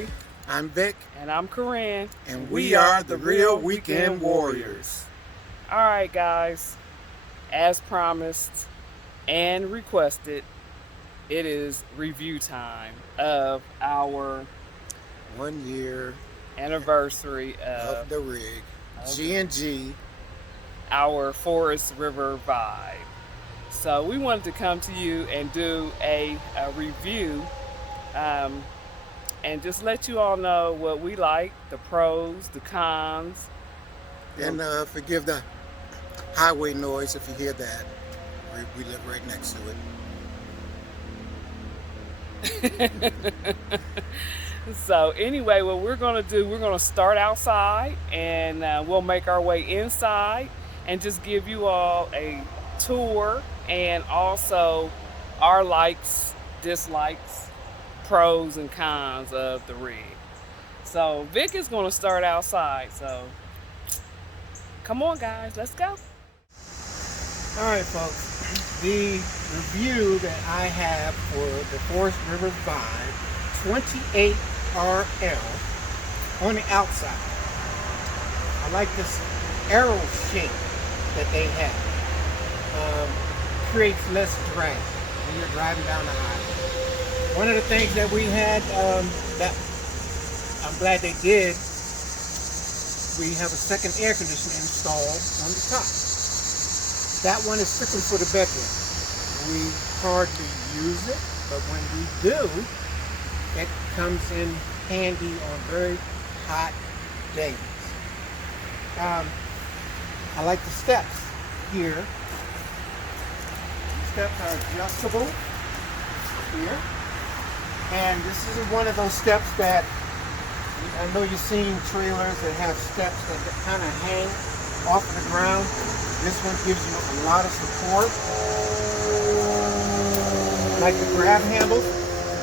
Kelly. I'm Vic. And I'm Corinne. And we are the Real Weekend Warriors. All right, guys. As promised and requested, it is review time of our 1 year anniversary of the rig. G&G. Our Forest River Vibe. So we wanted to come to you and do a review and just let you all know what we like, the pros, the cons. And forgive the highway noise if you hear that. We live right next to it. So anyway, what we're going to do, we're going to start outside and we'll make our way inside and just give you all a tour and also our likes, dislikes, pros and cons of the rig. So Vic is going to start outside. So come on, guys, let's go. All right, folks. The review that I have for the Forest River Vibe 28 RL on the outside. I like this arrow shape that they have. Creates less drag when you're driving down the highway. One of the things that we had that I'm glad they did, we have a second air conditioner installed on the top. That one is strictly for the bedroom. We hardly use it, but when we do, it comes in handy on very hot days. I like the steps here. The steps are adjustable here. And this is one of those steps that, I know you've seen trailers that have steps that kind of hang off of the ground. This one gives you a lot of support. Like the grab handles,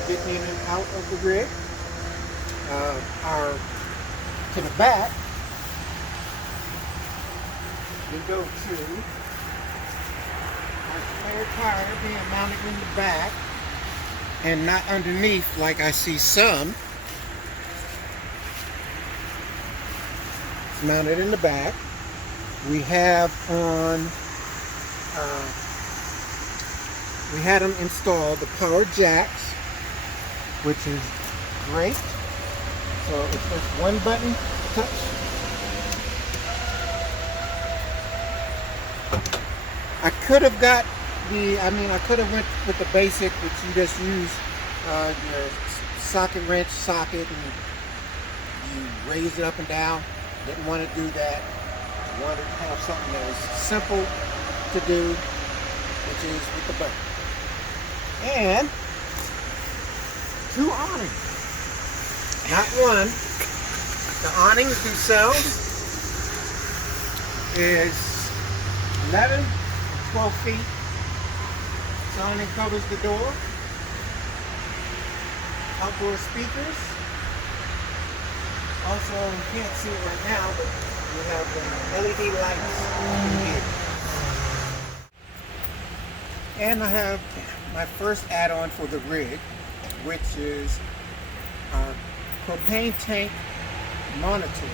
getting in and out of the rig. To the back, we go to our spare tire being mounted in the back and not underneath like I see some. It's mounted in the back. We have on, we had them installed, the power jacks, which is great. So it's just one button touch. I could have got I could have went with the basic, which you just use your socket wrench socket and you raise it up and down. Didn't want to do that. I wanted to have something that was simple to do, which is with the button. And 2 awnings. Not one. The awnings themselves is 11 or 12 feet. The awning covers the door. Outdoor speakers. Also, you can't see it right now, but we have the LED lights in here. And I have my first add-on for the rig, which is our propane tank monitor,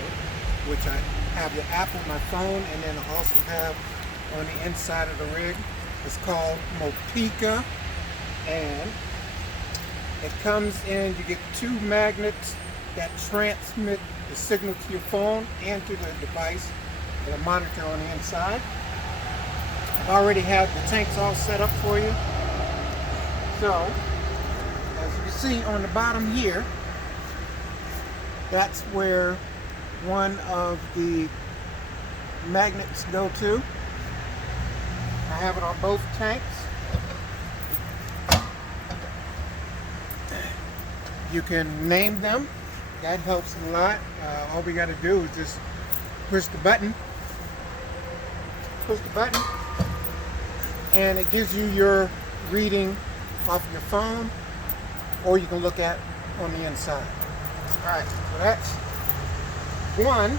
which I have the app on my phone, and then I also have on the inside of the rig. It's called Mopica, and it comes in, you get 2 magnets that transmit the signal to your phone and to the device and a monitor on the inside. I've already had the tanks all set up for you. So, as you can see on the bottom here, that's where one of the magnets go to. I have it on both tanks. You can name them. That helps a lot. All we got to do is just push the button. Push the button, and it gives you your reading off your phone, or you can look at on the inside. Alright, so that's one.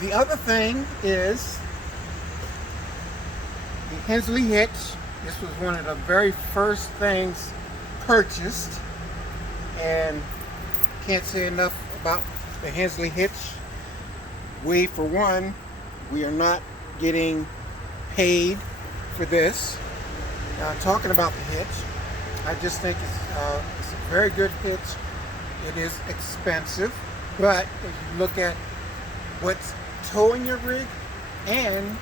The other thing is the Hensley hitch. This was one of the very first things purchased. And can't say enough about the Hensley hitch. We, for one, we are not getting paid for this. Talking about the hitch, I just think it's a very good hitch. It is expensive, but if you look at what's towing your rig and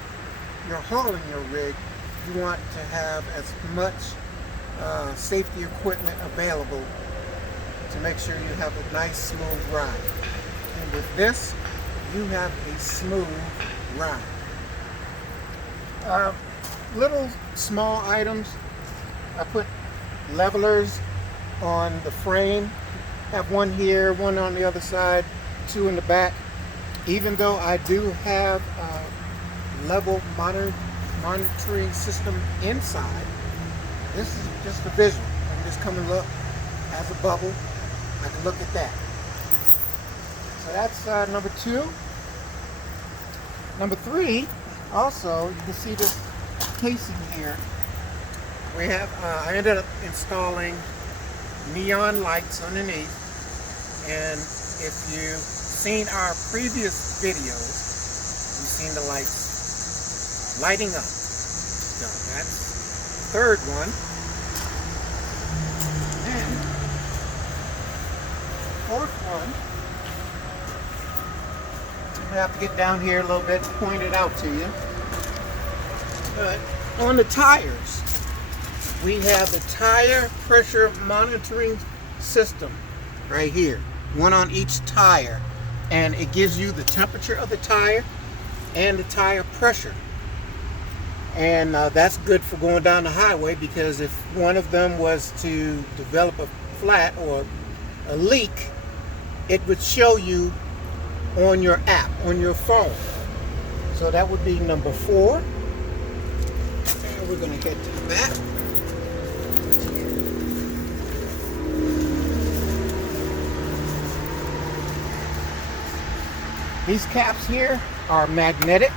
you're hauling your rig, you want to have as much safety equipment available to make sure you have a nice smooth ride. And with this, you have a smooth ride. Little small items. I put levelers on the frame. Have one here, one on the other side, two in the back. Even though I do have a level monitoring system inside, this is just a visual. I can just come and look. Has a bubble. I can look at that. So that's number 2. Number 3, also, you can see this casing here. We have, I ended up installing neon lights underneath, and if you've seen our previous videos, you've seen the lights lighting up. So that's the 3rd one. And 4th one, I have to get down here a little bit to point it out to you. But on the tires, we have the tire pressure monitoring system right here. One on each tire. And it gives you the temperature of the tire and the tire pressure. And that's good for going down the highway, because if one of them was to develop a flat or a leak, it would show you on your app, on your phone. So that would be number 4. And we're going to head to the back. These caps here are magnetic.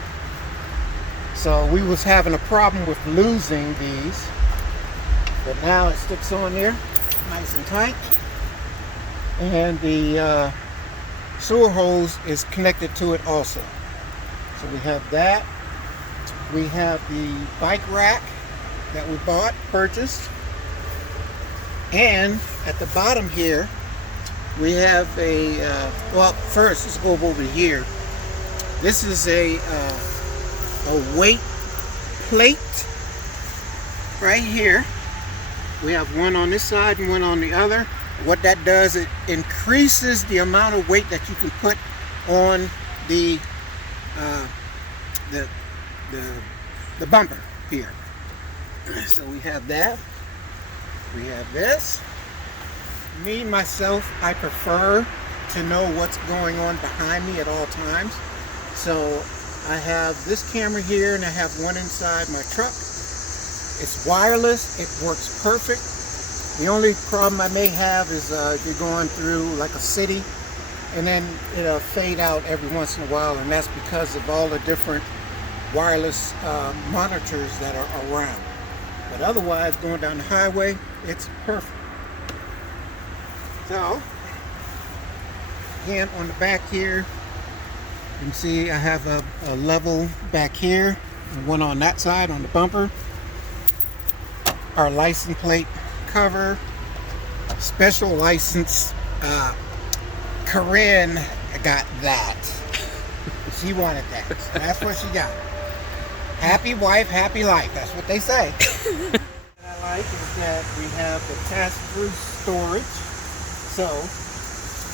So we was having a problem with losing these. But now it sticks on there nice and tight. And the sewer hose is connected to it also. So we have that. We have the bike rack that we purchased. And at the bottom here, we have a, well, first let's go over here. This is a weight plate right here. We have one on this side and one on the other. What that does, it increases the amount of weight that you can put on the bumper here. So we have that. We have this. Me, myself, I prefer to know what's going on behind me at all times. So I have this camera here, and I have one inside my truck. It's wireless. It works perfect. The only problem I may have is if you're going through like a city, and then it'll fade out every once in a while, and that's because of all the different wireless monitors that are around. But otherwise, going down the highway, it's perfect. So, again, on the back here, you can see I have a level back here, and one on that side on the bumper. Our license plate cover, special license. Corinne got that. She wanted that. So that's what she got. Happy wife, happy life. That's what they say. What I like is that we have the pass-through storage. So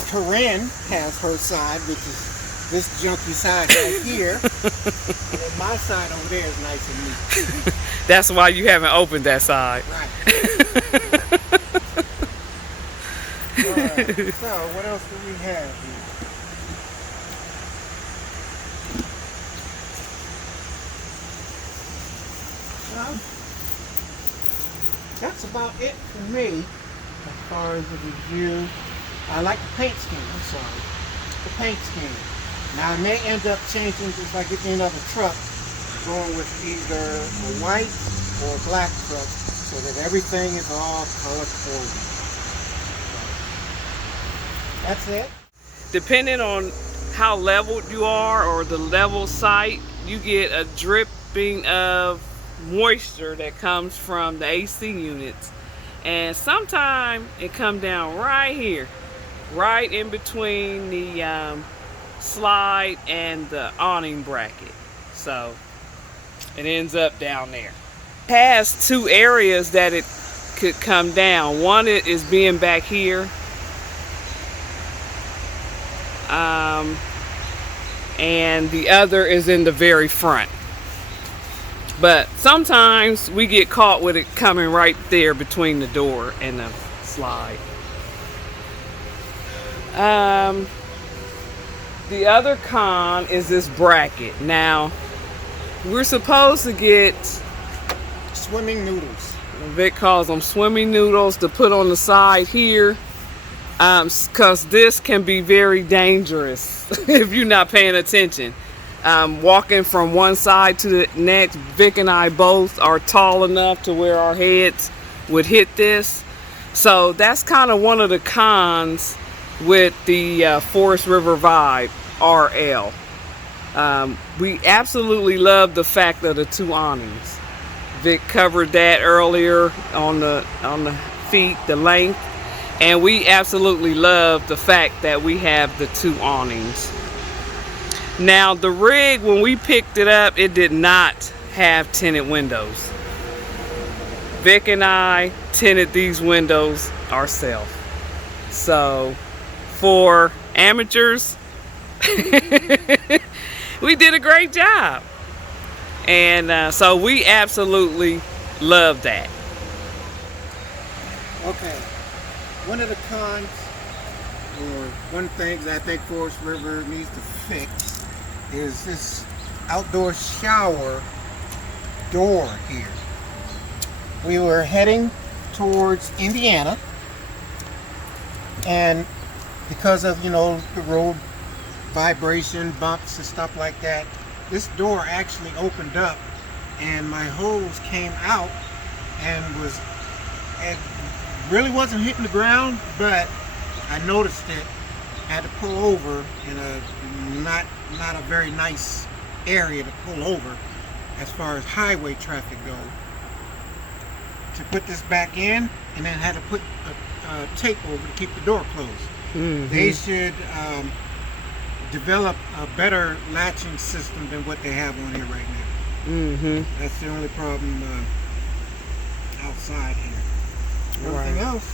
Corinne has her side, which is this junky side right here. And then my side over there is nice and neat. That's why you haven't opened that side. Right. Alright, so what else do we have here? Well, that's about it for me as far as the review. I like the paint scheme, I'm sorry. The paint scheme. Now I may end up changing, if I get me another truck, going with either a white or a black truck so that everything is all color coded. That's it. Depending on how leveled you are or the level site, you get a dripping of moisture that comes from the AC units. And sometimes it come down right here, right in between the slide and the awning bracket. So it ends up down there. It has two areas that it could come down. One is being back here. And the other is in the very front. But sometimes we get caught with it coming right there between the door and the slide. The other con is this bracket. Now, we're supposed to get Swimming noodles. Vic calls them swimming noodles to put on the side here, because this can be very dangerous if you're not paying attention. Walking from one side to the next, Vic and I both are tall enough to where our heads would hit this. So that's kind of one of the cons with the Forest River Vibe RL. We absolutely love the fact of the two awnings. Vic covered that earlier on the feet, the length, and we absolutely love the fact that we have the two awnings. Now the rig, when we picked it up, it did not have tinted windows. Vic and I tinted these windows ourselves. So for amateurs, we did a great job. And so we absolutely love that. Okay. One of the cons, or one thing that I think Forest River needs to fix, is this outdoor shower door here. We were heading towards Indiana, and because of, the road vibration, bumps and stuff like that, this door actually opened up and my hose came out and it really wasn't hitting the ground, but I noticed it. I had to pull over in a not a very nice area to pull over as far as highway traffic goes, to put this back in, and then had to put a tape over to keep the door closed. Mm-hmm. They should develop a better latching system than what they have on here right now. Mm-hmm. That's the only problem outside here. Everything else,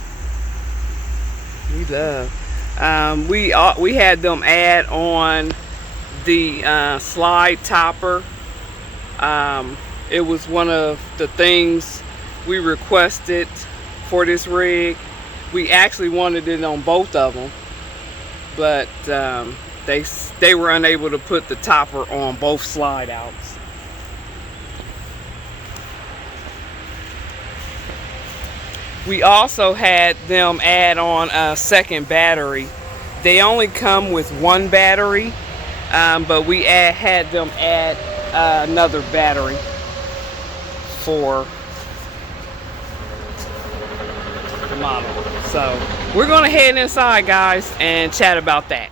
we love. We had them add on the slide topper. It was one of the things we requested for this rig. We actually wanted it on both of them, but they were unable to put the topper on both slide outs. We also had them add on a second battery. They only come with one battery, but we had them add another battery for the model. So we're gonna head inside, guys, and chat about that.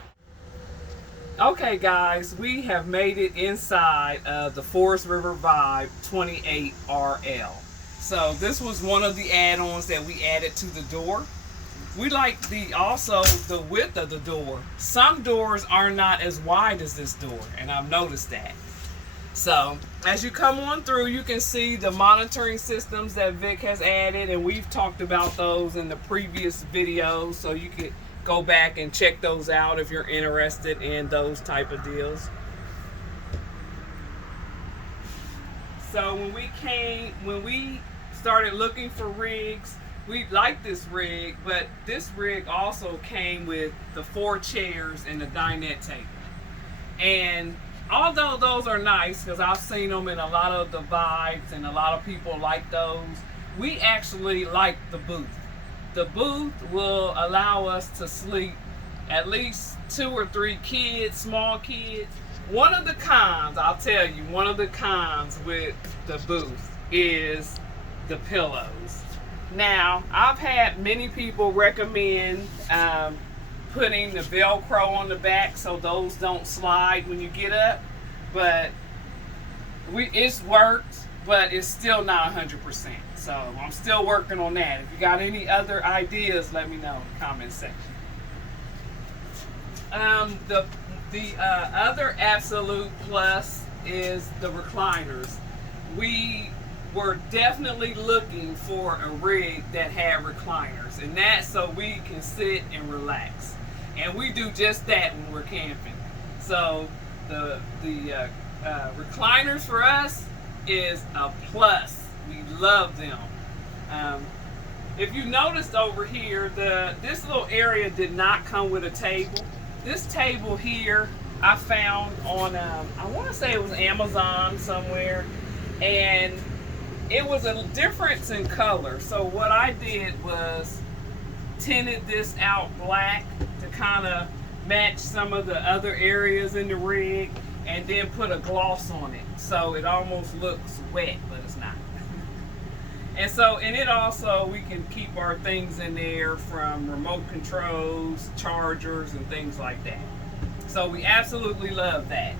Okay, guys, we have made it inside of the Forest River Vibe 28 RL. So this was one of the add-ons that we added to the door. We like also the width of the door. Some doors are not as wide as this door, and I've noticed that. So as you come on through, you can see the monitoring systems that Vic has added, and we've talked about those in the previous videos, so you could go back and check those out if you're interested in those type of deals. So when we started looking for rigs, we liked this rig, but this rig also came with the 4 chairs and the dinette table. And although those are nice, because I've seen them in a lot of the vibes and a lot of people like those, we actually like the booth. The booth will allow us to sleep at least 2 or 3 kids, small kids. One of the cons, I'll tell you, one of the cons with the booth is the pillows. Now, I've had many people recommend putting the Velcro on the back so those don't slide when you get up. But it's worked, but it's still not 100%. So I'm still working on that. If you got any other ideas, let me know in the comment section. The other absolute plus is the recliners. We were definitely looking for a rig that had recliners, and that's so we can sit and relax. And we do just that when we're camping. So the recliners for us is a plus. We love them. If you noticed over here, this little area did not come with a table. This table here I found on, I want to say it was Amazon somewhere, and it was a difference in color. So what I did was tinted this out black to kind of match some of the other areas in the rig, and then put a gloss on it so it almost looks wet, but it's not. And it also, we can keep our things in there from remote controls, chargers, and things like that. So we absolutely love that.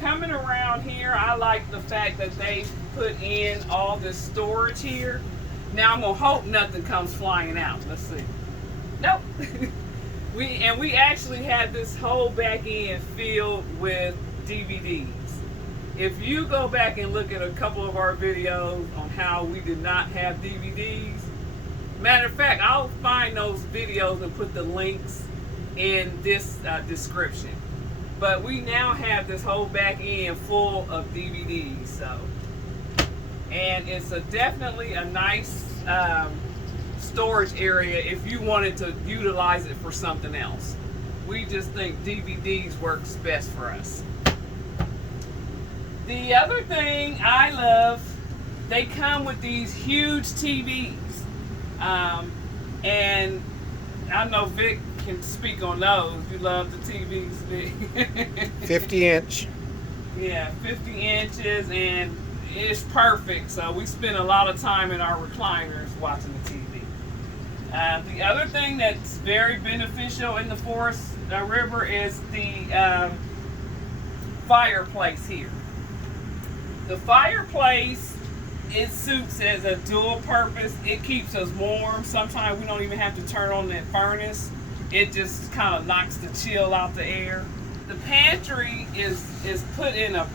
Coming around here, I like the fact that they put in all this storage here. Now I'm gonna hope nothing comes flying out. Let's see. Nope. we actually had this whole back end filled with DVDs. If you go back and look at a couple of our videos on how we did not have DVDs, matter of fact, I'll find those videos and put the links in this description. But we now have this whole back end full of DVDs, so. And it's definitely a nice storage area if you wanted to utilize it for something else. We just think DVDs works best for us. The other thing I love, they come with these huge TVs. And I know Vic can speak on those. You love the TVs, Vic. 50 inch. Yeah, 50 inches, and it's perfect. So we spend a lot of time in our recliners watching the TV. The other thing that's very beneficial in the Forest River is the fireplace here. The fireplace, it suits as a dual purpose. It keeps us warm. Sometimes we don't even have to turn on that furnace. It just kind of knocks the chill out the air. The pantry is put in a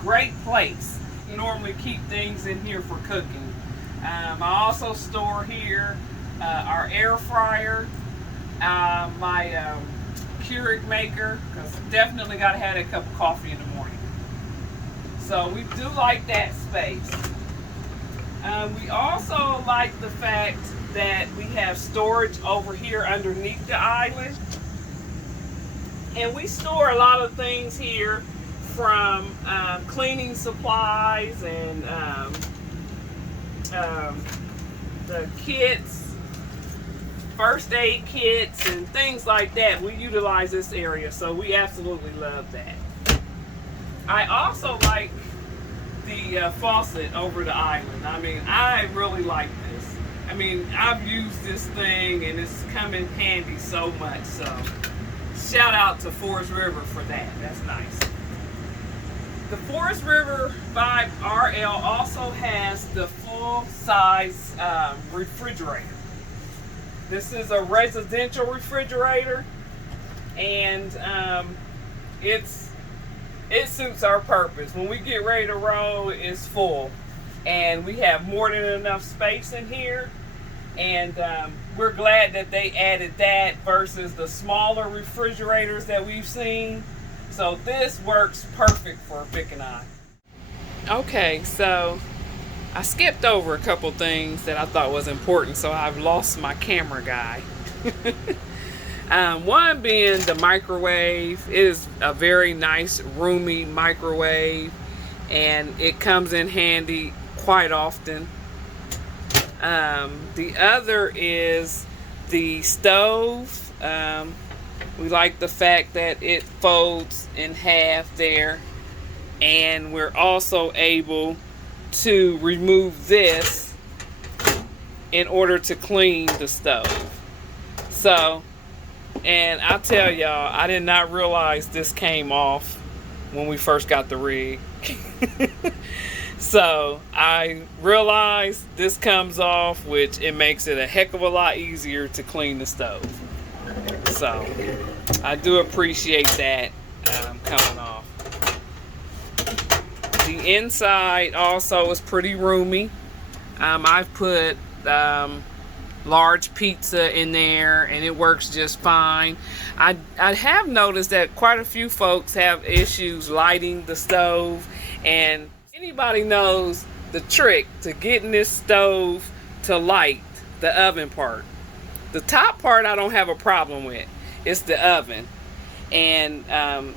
great place. You normally keep things in here for cooking. I also store here our air fryer, my Keurig maker, because definitely got to have a cup of coffee in the morning. So we do like that space. We also like the fact that we have storage over here underneath the island. And we store a lot of things here, from cleaning supplies and the kits, first aid kits, and things like that. We utilize this area, so we absolutely love that. I also like the faucet over the island. I mean, I really like this. I mean, I've used this thing and it's come in handy so much. So shout out to Forest River for that. That's nice. The Forest River 5RL also has the full-size refrigerator. This is a residential refrigerator, and it suits our purpose. When we get ready to roll, it's full, and we have more than enough space in here. And we're glad that they added that versus the smaller refrigerators that we've seen. So this works perfect for Vic and I. Okay, so I skipped over a couple things that I thought was important, so I've lost my camera guy. One being the microwave. It is a very nice, roomy microwave, and it comes in handy quite often. The other is the stove. We like the fact that it folds in half there, and we're also able to remove this in order to clean the stove. So, and I'll tell y'all, I did not realize this came off when we first got the rig. So I realized this comes off, which it makes it a heck of a lot easier to clean the stove. So I do appreciate that coming off. The inside also is pretty roomy. I've put large pizza in there and it works just fine. I have noticed that quite a few folks have issues lighting the stove, and anybody knows the trick to getting this stove to light the oven part. The top part I don't have a problem with. It's the oven. And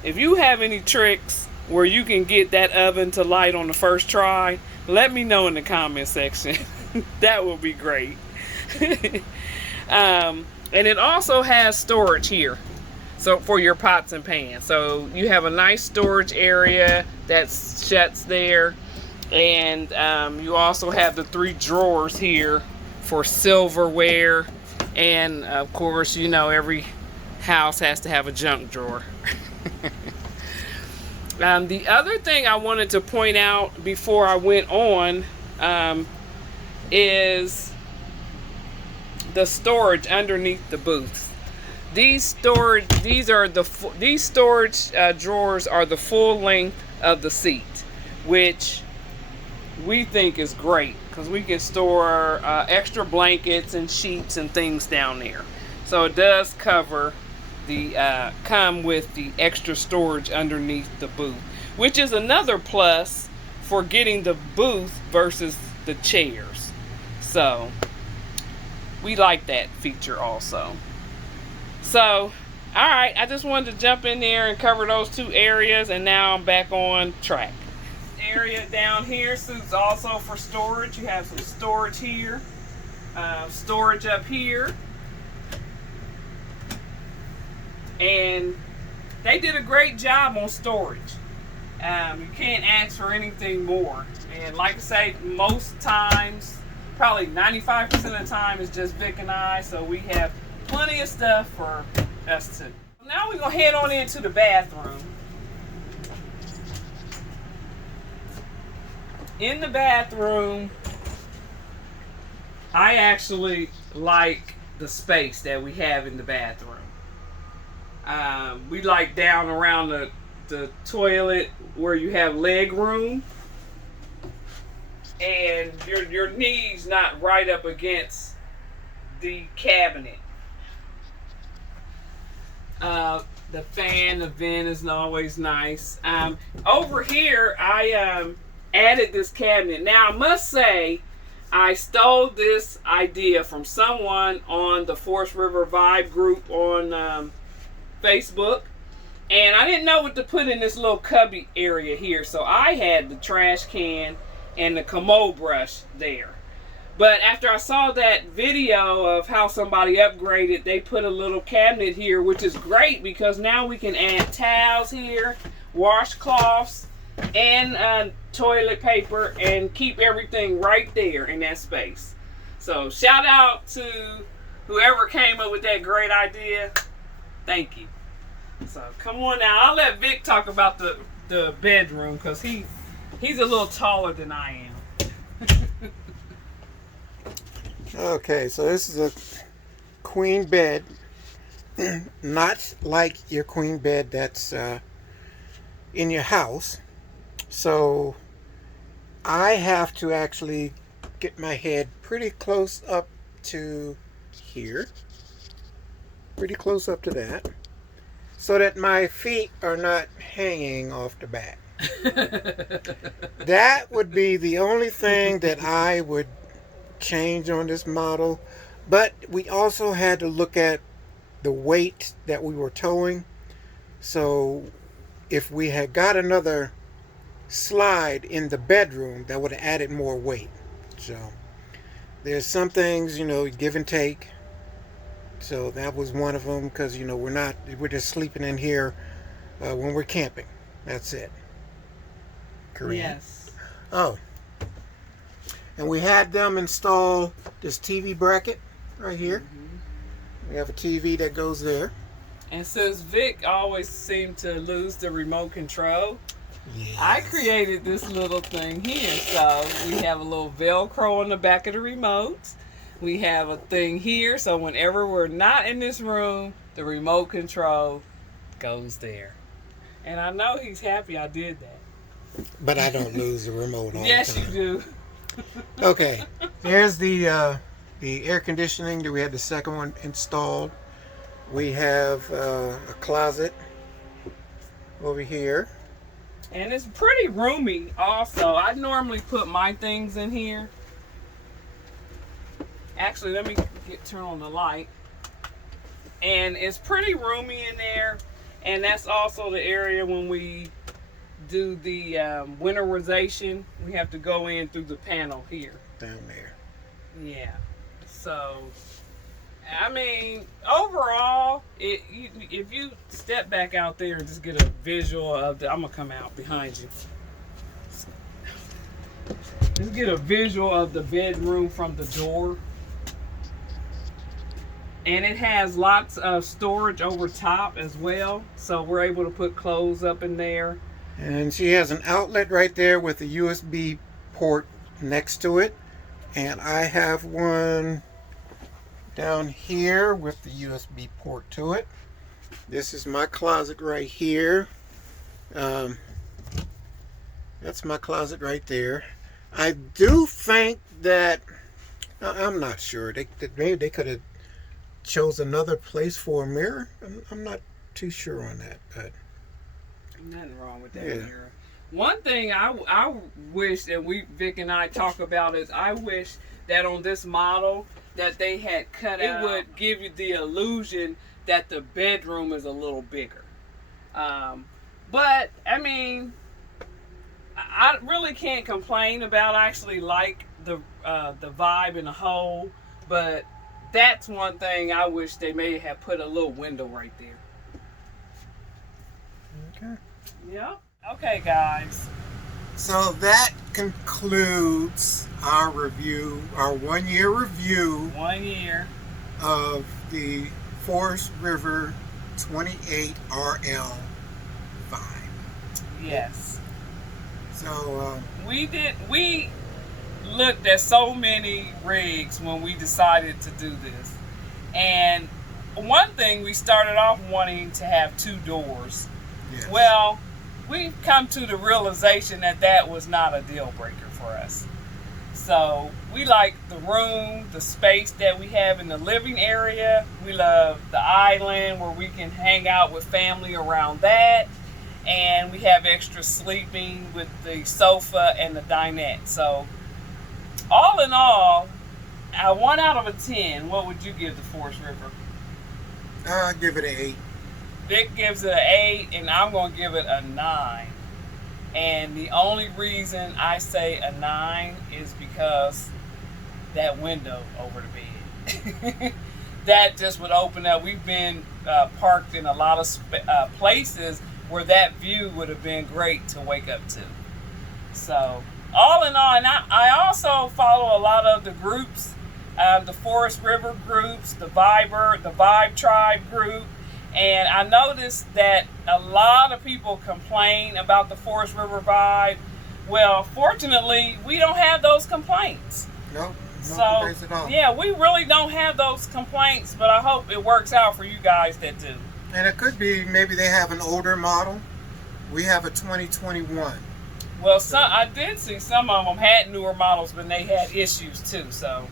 if you have any tricks where you can get that oven to light on the first try, let me know in the comment section. That would be great. And it also has storage here, so for your pots and pans. So you have a nice storage area that shuts there, and you also have the 3 drawers here for silverware, and of course, you know, every house has to have a junk drawer. The other thing I wanted to point out before I went on is the storage underneath the booth. These storage drawers are the full length of the seat, which we think is great because we can store extra blankets and sheets and things down there. So it does cover the come with the extra storage underneath the booth, which is another plus for getting the booth versus the chairs. So we like that feature also. So, alright, I just wanted to jump in there and cover those 2 areas, and now I'm back on track. Area down here suits also for storage. You have some storage here, storage up here, and they did a great job on storage. You can't ask for anything more. And like I say, most times, probably 95% of the time, is just Vic and I, so we have plenty of stuff for us to. Now we're gonna head on into the bathroom. In the bathroom, I actually like the space that we have in the bathroom. We like down around the toilet where you have leg room, and your knees not right up against the cabinet. The fan, the vent is always nice. Over here, I added this cabinet. Now, I must say, I stole this idea from someone on the Forest River Vibe group on Facebook. And I didn't know what to put in this little cubby area here. So I had the trash can and the commode brush there. But after I saw that video of how somebody upgraded, they put a little cabinet here, which is great because now we can add towels here, washcloths, and toilet paper, and keep everything right there in that space. So shout out to whoever came up with that great idea. Thank you. So come on now. I'll let Vic talk about the bedroom because he's a little taller than I am. Okay, so this is a queen bed, not like your queen bed that's in your house. So I have to actually get my head pretty close up to here, pretty close up to that, so that my feet are not hanging off the back. That would be the only thing that I would change on this model. But we also had to look at the weight that we were towing. So if we had got another slide in the bedroom, that would have added more weight. So there's some things, you know, give and take. So that was one of them, because, you know, we're just sleeping in here when we're camping. That's it. Korean. Yes. Oh. And we had them install this TV bracket right here. We have a TV that goes there. And since Vic always seemed to lose the remote control, Yes. I created this little thing here. So we have a little Velcro on the back of the remote. We have a thing here, so whenever we're not in this room, the remote control goes there. And I know he's happy I did that. But I don't lose the remote all Yes, the you time. do. Okay, there's the air conditioning. We had the second one installed. We have a closet over here. And it's pretty roomy also. I normally put my things in here. Actually, let me turn on the light. And it's pretty roomy in there. And that's also the area when we do the winterization. We have to go in through the panel here. Down there. Yeah. So, I mean, overall, if you step back out there and just get a visual of the, I'm gonna come out behind you. Just get a visual of the bedroom from the door. And it has lots of storage over top as well. So we're able to put clothes up in there. And she has an outlet right there with a USB port next to it. And I have one down here with the USB port to it. This is my closet right here. That's my closet right there. I do think that, I'm not sure, they could have chose another place for a mirror. I'm not too sure on that, but Nothing wrong with that yeah. mirror. One thing I wish that Vic and I talk about is I wish that on this model that they had cut out, it would give you the illusion that the bedroom is a little bigger. But I mean, I really can't complain about. I actually like the vibe in the whole, but that's one thing I wish they may have put a little window right there. Okay. Yeah. Okay, guys. So that concludes our review, our 1 year review 1 year. of the Forest River 28 RL 5. Yes. So We looked at so many rigs when we decided to do this. And one thing, we started off wanting to have 2 doors. yes. Well, we've come to the realization that that was not a deal breaker for us. So we like the room, the space that we have in the living area. We love the island where we can hang out with family around that. And we have extra sleeping with the sofa and the dinette. So all in all, a 1 out of a 10, what would you give the Forest River? I'll give it an 8. Vic gives it an 8, and I'm going to give it a 9. And the only reason I say a 9 is because that window over the bed. That just would open up. We've been parked in a lot of places where that view would have been great to wake up to. So, all in all, and I also follow a lot of the groups, the Forest River groups, the Vibe Tribe group. And I noticed that a lot of people complain about the Forest River Vibe. Well, fortunately, we don't have those complaints. No So, complaints at all. yeah, we really don't have those complaints, but I hope it works out for you guys that do. And it could be maybe they have an older model. We have a 2021. Well, I did see some of them had newer models, but they had issues too. So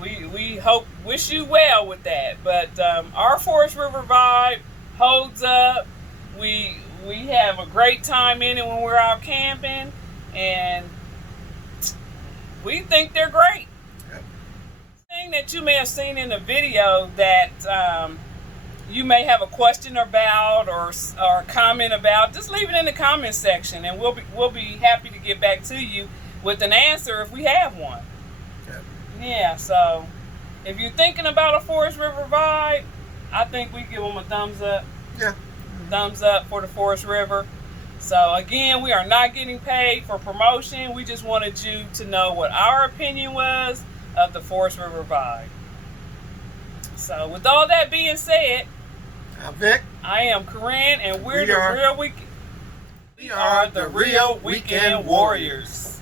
we wish you well with that. But our Forest River Vibe holds up. We have a great time in it when we're out camping, and we think they're great. Yep. Thing that you may have seen in the video that you may have a question about or comment about, just leave it in the comment section, and we'll be happy to get back to you with an answer if we have one. Yep. Yeah, so if you're thinking about a Forest River Vibe, I think we give them a thumbs up. Yeah. Thumbs up for the Forest River. So again, we are not getting paid for promotion. We just wanted you to know what our opinion was of the Forest River Vibe. So with all that being said, I'm Vic. I am Corinne, and We are we are the real weekend warriors.